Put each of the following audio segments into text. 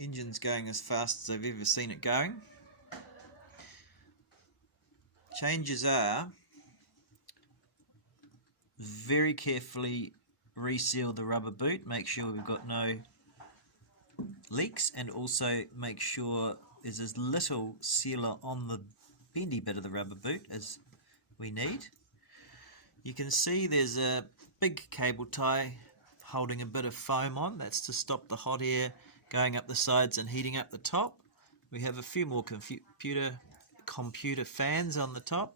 Engine's going as fast as I've ever seen it going. Changes are very carefully reseal the rubber boot, make sure we've got no leaks, and also make sure there's as little sealer on the bendy bit of the rubber boot as we need. You can see there's a big cable tie holding a bit of foam on. That's to stop the hot air going up the sides and heating up the top. We have a few more computer fans on the top,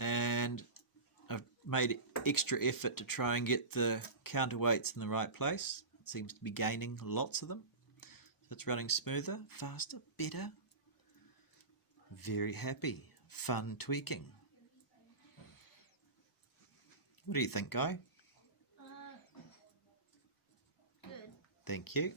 and I've made extra effort to try and get the counterweights in the right place. It seems to be gaining lots of them, so it's running smoother, faster, better. Very happy. Fun tweaking. What do you think, Guy? Good. Thank you.